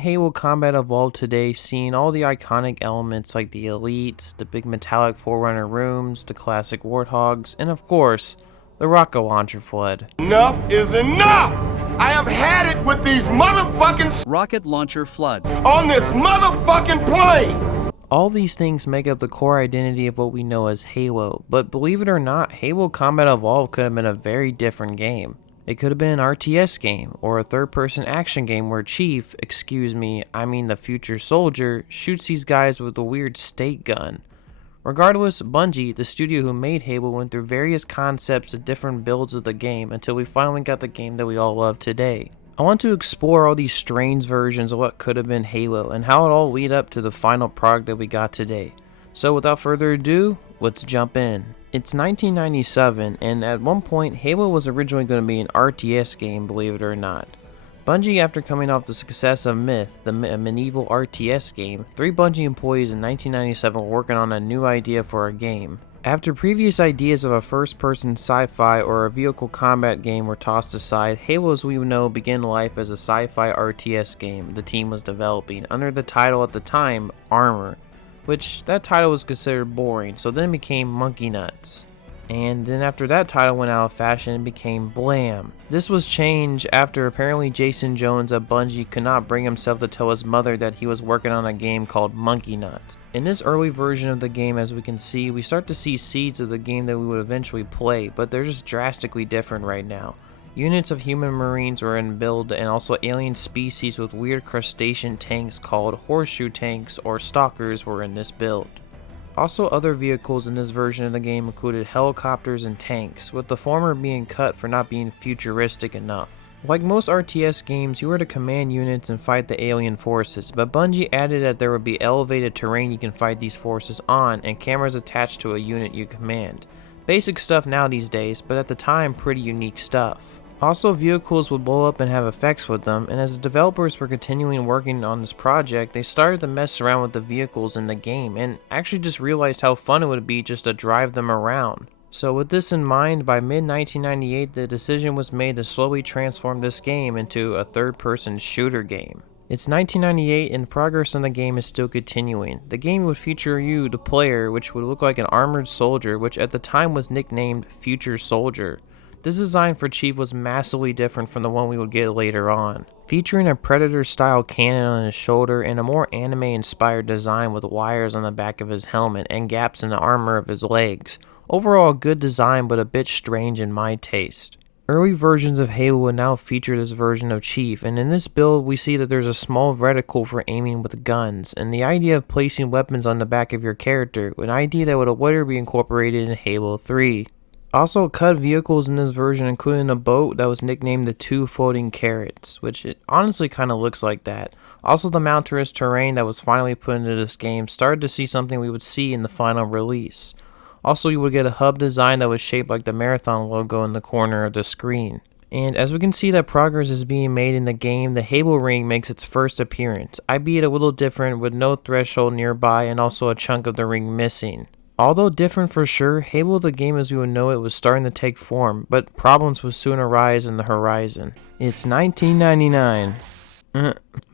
Halo Combat Evolved today, seeing all the iconic elements like the elites, the big metallic Forerunner rooms, the classic warthogs, and of course, the rocket launcher flood. Enough is enough! I have had it with these motherfucking rocket launcher flood on this motherfucking plane! All these things make up the core identity of what we know as Halo, but believe it or not, Halo Combat Evolved could have been a very different game. It could have been an RTS game, or a third-person action game where Chief, the future soldier, shoots these guys with a weird stake gun. Regardless, Bungie, the studio who made Halo, went through various concepts and different builds of the game until we finally got the game that we all love today. I want to explore all these strange versions of what could have been Halo and how it all lead up to the final product that we got today. So without further ado, let's jump in. It's 1997, and at one point Halo was originally going to be an RTS game, believe it or not. Bungie, after coming off the success of Myth, the medieval RTS game, 3 Bungie employees in 1997 were working on a new idea for a game. After previous ideas of a first-person sci-fi or a vehicle combat game were tossed aside, Halo as we know began life as a sci-fi RTS game the team was developing under the title at the time, Armor, which that title was considered boring, so then it became Monkey Nuts. And then after that title went out of fashion, it became Blam. This was changed after apparently Jason Jones at Bungie could not bring himself to tell his mother that he was working on a game called Monkey Nuts. In this early version of the game, as we can see, we start to see seeds of the game that we would eventually play, but they're just drastically different right now. Units of human marines were in build, and also alien species with weird crustacean tanks called horseshoe tanks or stalkers were in this build. Also, other vehicles in this version of the game included helicopters and tanks, with the former being cut for not being futuristic enough. Like most RTS games, you were to command units and fight the alien forces, but Bungie added that there would be elevated terrain you can fight these forces on and cameras attached to a unit you command. Basic stuff now these days, but at the time pretty unique stuff. Also, vehicles would blow up and have effects with them, and as the developers were continuing working on this project, they started to mess around with the vehicles in the game and actually just realized how fun it would be just to drive them around. So with this in mind, by mid-1998 the decision was made to slowly transform this game into a third-person shooter game. It's 1998 and progress on the game is still continuing. The game would feature you, the player, which would look like an armored soldier, which at the time was nicknamed Future Soldier. This design for Chief was massively different from the one we would get later on, featuring a Predator-style cannon on his shoulder and a more anime-inspired design with wires on the back of his helmet and gaps in the armor of his legs. Overall, a good design, but a bit strange in my taste. Early versions of Halo would now feature this version of Chief, and in this build we see that there's a small reticle for aiming with guns, and the idea of placing weapons on the back of your character, an idea that would later be incorporated in Halo 3. Also, cut vehicles in this version including a boat that was nicknamed the 2 Floating Carrots, which it honestly kind of looks like that. Also, the mountainous terrain that was finally put into this game started to see something we would see in the final release. Also, you would get a hub design that was shaped like the Marathon logo in the corner of the screen. And as we can see that progress is being made in the game, the Halo ring makes its first appearance, albeit a little different with no threshold nearby and also a chunk of the ring missing. Although different for sure, Halo the game as we would know it was starting to take form, but problems would soon arise in the horizon. It's 1999.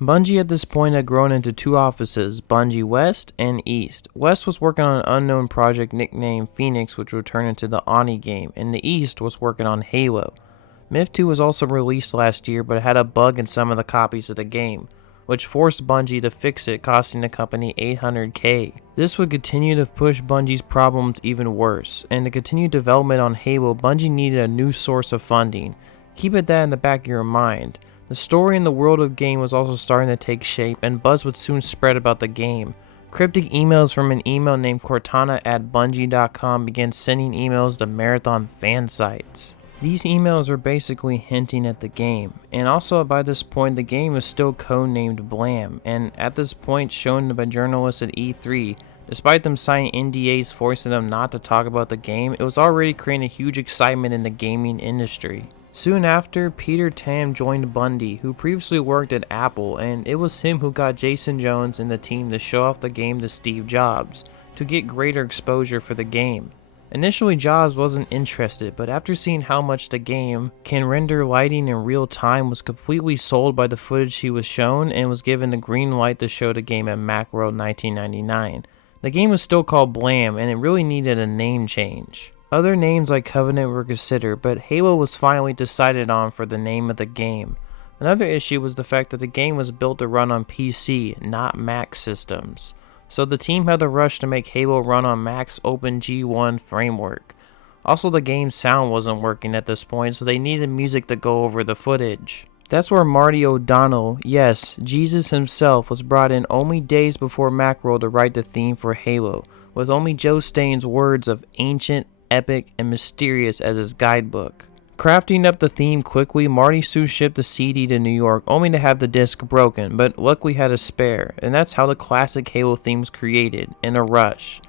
Bungie at this point had grown into 2 offices, Bungie West and East. West was working on an unknown project nicknamed Phoenix, which would turn into the Oni game, and the East was working on Halo. Myth 2 was also released last year, but it had a bug in some of the copies of the game, which forced Bungie to fix it, costing the company $800K. This would continue to push Bungie's problems even worse, and to continue development on Halo, Bungie needed a new source of funding. Keep that in the back of your mind. The story in the world of the game was also starting to take shape, and buzz would soon spread about the game. Cryptic emails from an email named Cortana@bungie.com began sending emails to Marathon fan sites. These emails are basically hinting at the game, and also by this point the game was still codenamed Blam, and at this point shown by journalists at E3, despite them signing NDAs forcing them not to talk about the game, it was already creating a huge excitement in the gaming industry. Soon after, Peter Tam joined Bungie, who previously worked at Apple, and it was him who got Jason Jones and the team to show off the game to Steve Jobs, to get greater exposure for the game. Initially, Jobs wasn't interested, but after seeing how much the game can render lighting in real time, was completely sold by the footage he was shown and was given the green light to show the game at Macworld 1999. The game was still called Blam, and it really needed a name change. Other names like Covenant were considered, but Halo was finally decided on for the name of the game. Another issue was the fact that the game was built to run on PC, not Mac systems. So the team had to rush to make Halo run on Mac's OpenG1 framework. Also, the game's sound wasn't working at this point, so they needed music to go over the footage. That's where Marty O'Donnell, yes, Jesus himself, was brought in only days before Macworld to write the theme for Halo, with only Joe Stain's words of ancient, epic, and mysterious as his guidebook. Crafting up the theme quickly, Marty soon shipped the CD to New York only to have the disc broken, but luckily had a spare, and that's how the classic Halo theme was created, in a rush.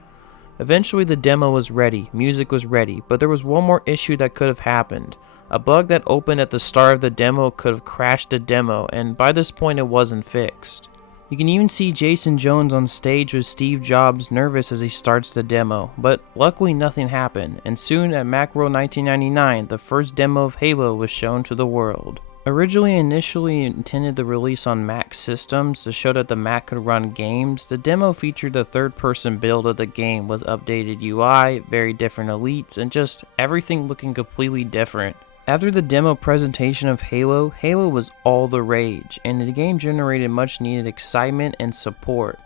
Eventually the demo was ready, music was ready, but there was one more issue that could have happened. A bug that opened at the start of the demo could have crashed the demo, and by this point it wasn't fixed. You can even see Jason Jones on stage with Steve Jobs nervous as he starts the demo, but luckily nothing happened, and soon at Macworld 1999, the first demo of Halo was shown to the world. Originally initially intended to release on Mac systems to show that the Mac could run games, the demo featured the third-person build of the game with updated UI, very different elites, and just everything looking completely different. After the demo presentation of Halo, Halo was all the rage, and the game generated much needed excitement and support.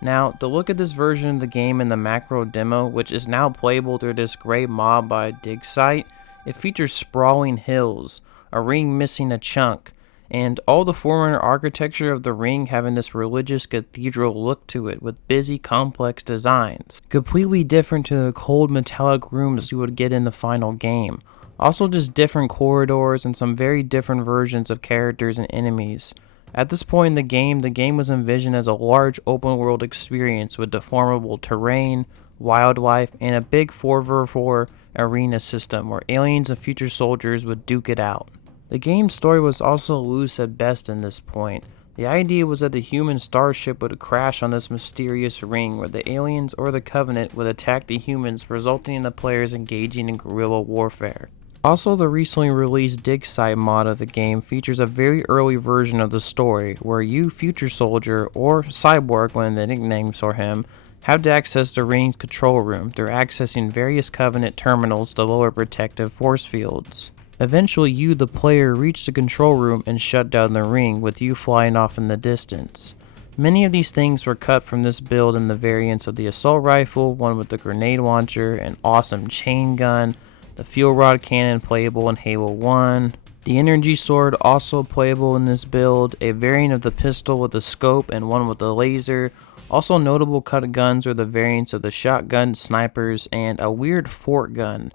Now, to look at this version of the game in the Macworld demo, which is now playable through this gray mob by Digsite, it features sprawling hills, a ring missing a chunk, and all the former architecture of the ring having this religious cathedral look to it with busy, complex designs, completely different to the cold metallic rooms you would get in the final game. Also just different corridors and some very different versions of characters and enemies. At this point in the game was envisioned as a large open world experience with deformable terrain, wildlife, and a big 4v4 arena system where aliens and future soldiers would duke it out. The game's story was also loose at best in this point. The idea was that the human starship would crash on this mysterious ring where the aliens or the Covenant would attack the humans, resulting in the players engaging in guerrilla warfare. Also, the recently released Digsite mod of the game features a very early version of the story, where you, Future Soldier, or Cyborg, one of the nicknames for him, have to access the ring's control room through accessing various Covenant terminals to lower protective force fields. Eventually, you, the player, reach the control room and shut down the ring, with you flying off in the distance. Many of these things were cut from this build in the variants of the assault rifle, one with the grenade launcher, an awesome chain gun, the fuel rod cannon playable in Halo 1, the energy sword also playable in this build, a variant of the pistol with a scope and one with a laser. Also notable cut guns are the variants of the shotgun, snipers, and a weird fort gun.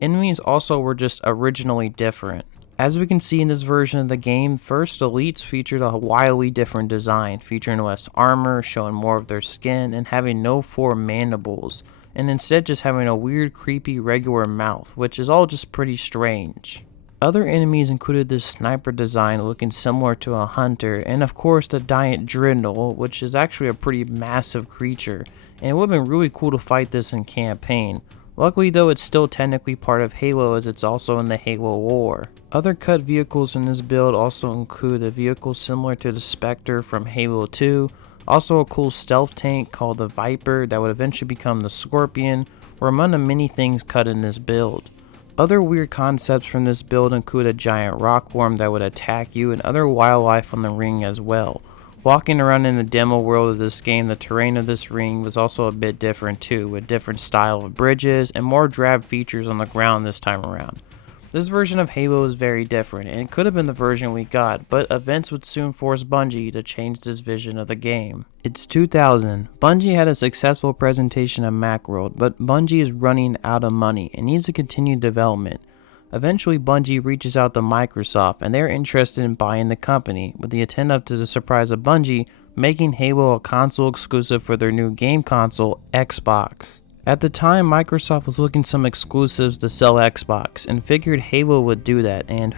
Enemies also were just originally different. As we can see in this version of the game, first elites featured a wildly different design, featuring less armor, showing more of their skin, and having no four mandibles, and instead just having a weird, creepy, regular mouth, which is all just pretty strange. Other enemies included this sniper design looking similar to a hunter, and of course the giant Dridnal, which is actually a pretty massive creature, and it would have been really cool to fight this in campaign. Luckily though, it's still technically part of Halo as it's also in the Halo lore. Other cut vehicles in this build also include a vehicle similar to the Spectre from Halo 2, also a cool stealth tank called the Viper that would eventually become the Scorpion, were among the many things cut in this build. Other weird concepts from this build include a giant rockworm that would attack you and other wildlife on the ring as well. Walking around in the demo world of this game, the terrain of this ring was also a bit different too, with different style of bridges and more drab features on the ground this time around. This version of Halo is very different, and it could have been the version we got, but events would soon force Bungie to change this vision of the game. It's 2000. Bungie had a successful presentation of Macworld, but Bungie is running out of money and needs to continue development. Eventually, Bungie reaches out to Microsoft, and they're interested in buying the company, with the intent up to the surprise of Bungie making Halo a console exclusive for their new game console, Xbox. At the time, Microsoft was looking some exclusives to sell Xbox, and figured Halo would do that, and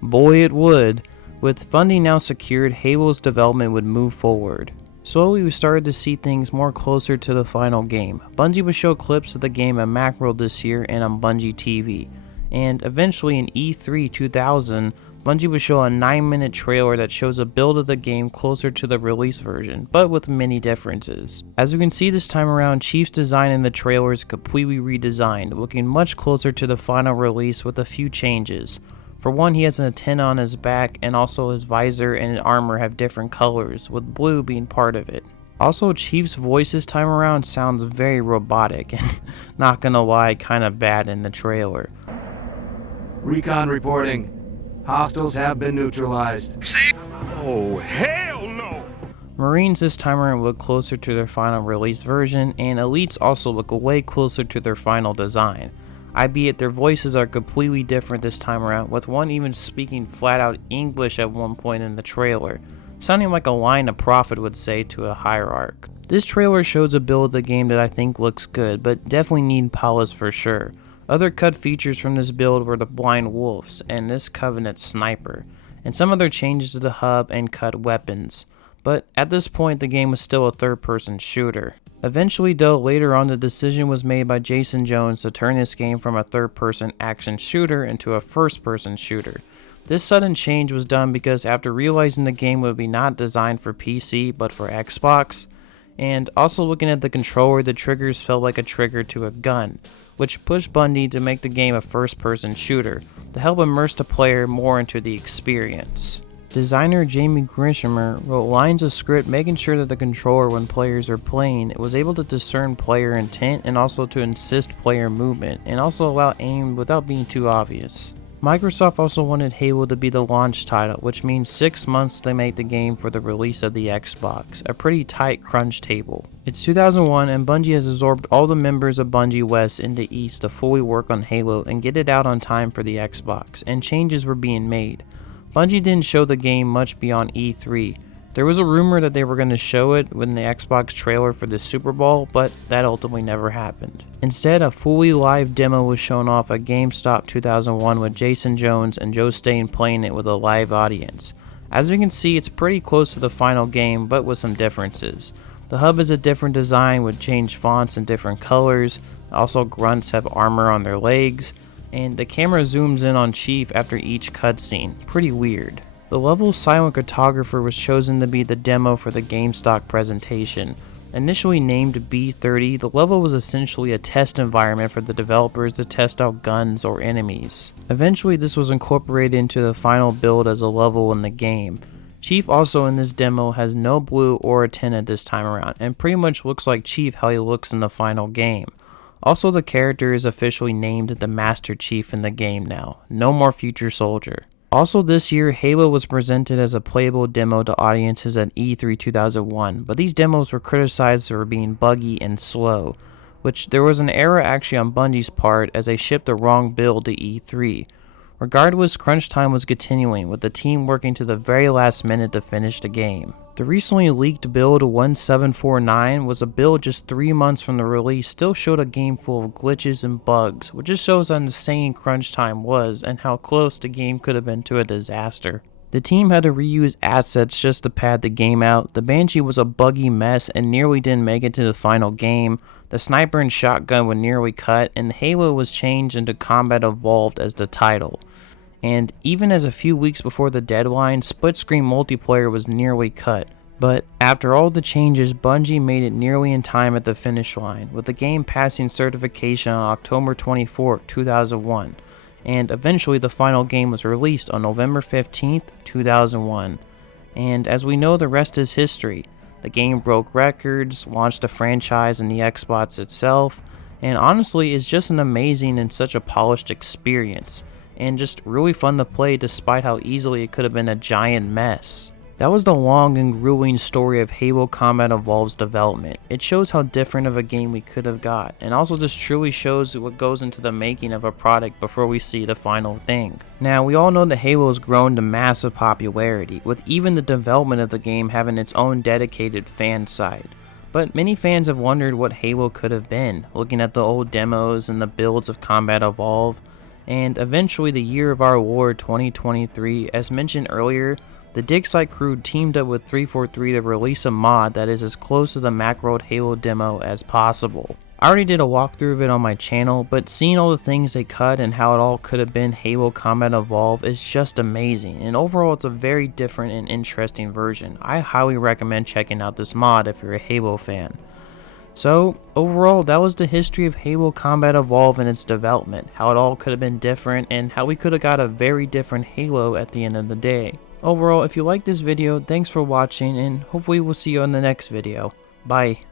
boy it would. With funding now secured, Halo's development would move forward. Slowly we started to see things more closer to the final game. Bungie would show clips of the game at Macworld this year and on Bungie TV. And eventually in E3 2000, Bungie would show a 9-minute trailer that shows a build of the game closer to the release version, but with many differences. As you can see this time around, Chief's design in the trailer is completely redesigned, looking much closer to the final release with a few changes. For one, he has an antenna on his back, and also his visor and armor have different colors, with blue being part of it. Also, Chief's voice this time around sounds very robotic, and not gonna lie, kinda bad in the trailer. Recon reporting. Hostiles have been neutralized. Oh, hell no! Marines this time around look closer to their final release version, and Elites also look way closer to their final design. Albeit their voices are completely different this time around, with one even speaking flat out English at one point in the trailer, sounding like a line a prophet would say to a hierarch. This trailer shows a build of the game that I think looks good, but definitely need polish for sure. Other cut features from this build were the Blind Wolves and this Covenant Sniper, and some other changes to the hub and cut weapons. But at this point the game was still a third-person shooter. Eventually though, later on the decision was made by Jason Jones to turn this game from a third-person action shooter into a first-person shooter. This sudden change was done because after realizing the game would be not designed for PC but for Xbox, and also looking at the controller, the triggers felt like a trigger to a gun, which pushed Bungie to make the game a first-person shooter to help immerse the player more into the experience. Designer Jamie Grishamer wrote lines of script making sure that the controller when players are playing was able to discern player intent and also to assist player movement and also allow aim without being too obvious. Microsoft also wanted Halo to be the launch title, which means 6 months to make the game for the release of the Xbox, a pretty tight crunch table. It's 2001 and Bungie has absorbed all the members of Bungie West into East to fully work on Halo and get it out on time for the Xbox, and changes were being made. Bungie didn't show the game much beyond E3. There was a rumor that they were going to show it in the Xbox trailer for the Super Bowl, but that ultimately never happened. Instead, a fully live demo was shown off at GameStop 2001 with Jason Jones and Joe Stain playing it with a live audience. As we can see, it's pretty close to the final game, but with some differences. The hub is a different design with changed fonts and different colors. Also, grunts have armor on their legs, and the camera zooms in on Chief after each cutscene. Pretty weird. The level Silent Cartographer was chosen to be the demo for the GameStop presentation. Initially named B30, the level was essentially a test environment for the developers to test out guns or enemies. Eventually this was incorporated into the final build as a level in the game. Chief also in this demo has no blue or antenna this time around, and pretty much looks like Chief how he looks in the final game. Also the character is officially named the Master Chief in the game now, no more Future Soldier. Also this year, Halo was presented as a playable demo to audiences at E3 2001, but these demos were criticized for being buggy and slow, which there was an error actually on Bungie's part as they shipped the wrong build to E3. Regardless, crunch time was continuing, with the team working to the very last minute to finish the game. The recently leaked build 1749 was a build just 3 months from the release, still showed a game full of glitches and bugs, which just shows how insane crunch time was and how close the game could have been to a disaster. The team had to reuse assets just to pad the game out. The Banshee was a buggy mess and nearly didn't make it to the final game. The sniper and shotgun were nearly cut, and Halo was changed into Combat Evolved as the title. And even as a few weeks before the deadline, split-screen multiplayer was nearly cut. But after all the changes, Bungie made it nearly in time at the finish line, with the game passing certification on October 24, 2001. And eventually the final game was released on November 15th, 2001. And as we know, the rest is history. The game broke records, launched a franchise in the Xbox itself, and honestly is just an amazing and such a polished experience, and just really fun to play despite how easily it could have been a giant mess. That was the long and grueling story of Halo Combat Evolved's development. It shows how different of a game we could have got, and also just truly shows what goes into the making of a product before we see the final thing. Now, we all know that Halo has grown to massive popularity, with even the development of the game having its own dedicated fan site. But many fans have wondered what Halo could have been, looking at the old demos and the builds of Combat Evolved. And eventually the year of our Lord 2023, as mentioned earlier, The Dig-Site crew teamed up with 343 to release a mod that is as close to the Macworld Halo demo as possible. I already did a walkthrough of it on my channel, but seeing all the things they cut and how it all could have been Halo Combat Evolved is just amazing, and overall it's a very different and interesting version. I highly recommend checking out this mod if you're a Halo fan. So, overall, that was the history of Halo Combat Evolved and its development, how it all could have been different, and how we could have got a very different Halo at the end of the day. Overall, if you liked this video, thanks for watching, and hopefully we'll see you in the next video. Bye.